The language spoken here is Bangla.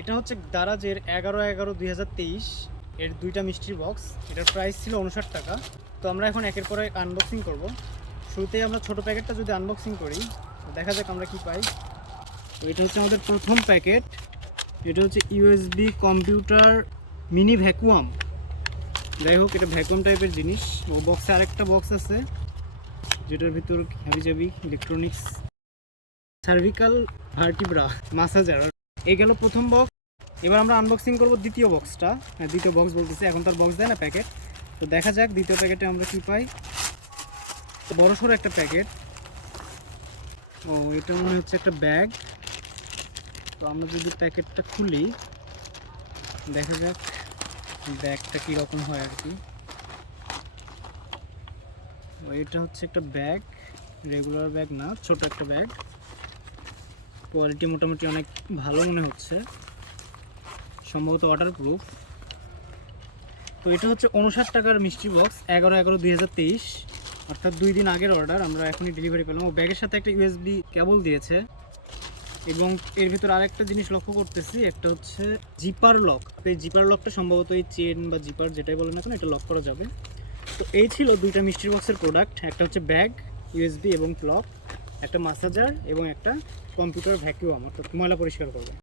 এটা হচ্ছে দারাজের 11/11/2023 এর দুইটা মিষ্টির বক্স। এটার প্রাইস ছিল 59 টাকা। তো আমরা এখন একের পর এক আনবক্সিং করব। শুরুতেই আমরা ছোট প্যাকেটটা যদি আনবক্সিং করি, দেখা যাক আমরা কি পাই। তো এটা হচ্ছে আমাদের প্রথম প্যাকেট। এটা হচ্ছে ইউএসবি কম্পিউটার মিনি ভ্যাকুয়াম। যাই হোক, এটা ভ্যাকুয়াম টাইপের জিনিস। ও বক্সে আরেকটা বক্স আছে যেটার ভিতর হাবিজাবি ইলেকট্রনিক্স সার্ভিক্যাল ভার্টিব্রা মাসাজার। এই গেল প্রথম বক্স। এবার আমরা আনবক্সিং করব দ্বিতীয় বক্সটা। হ্যাঁ, দ্বিতীয় বক্স বলতেছে, এখন তার বক্স দেয় না, প্যাকেট। তো দেখা যাক দ্বিতীয় প্যাকেটে আমরা কি পাই। বড়সড় একটা প্যাকেট। ও, এটা মনে হচ্ছে একটা ব্যাগ। তো আমরা যদি প্যাকেটটা খুলি, দেখা যাক ব্যাগটা কীরকম হয় আর কি। এটা হচ্ছে একটা ব্যাগ, রেগুলার ব্যাগ না, ছোট একটা ব্যাগ। কোয়ালিটি মোটামুটি অনেক ভালো মনে হচ্ছে, সম্ভবত ওয়াটারপ্রুফ। তো এটা হচ্ছে 59 টাকার মিষ্টি বক্স, 11/11/2023, অর্থাৎ 2 দিন আগের অর্ডার। আমরা এখনই ডেলিভারি পেলাম। ও ব্যাগের সাথে একটা ইউএসবি কেবল দিয়েছে, এবং এর ভিতর আরেকটা জিনিস লক্ষ্য করতেছি, একটা হচ্ছে জিপার লক। এই জিপার লকটা সম্ভবত এই চেন বা জিপার যেটাই বলে না কেন, এটা লক করা যাবে। তো এই ছিল দুইটা মিষ্টির বক্সের প্রোডাক্ট। একটা হচ্ছে ব্যাগ, ইউএসবি এবং লক, একটা মাসাজার এবং একটা কম্পিউটার ভ্যাকুয়াম, অর্থাৎ ময়লা পরিষ্কার করবে।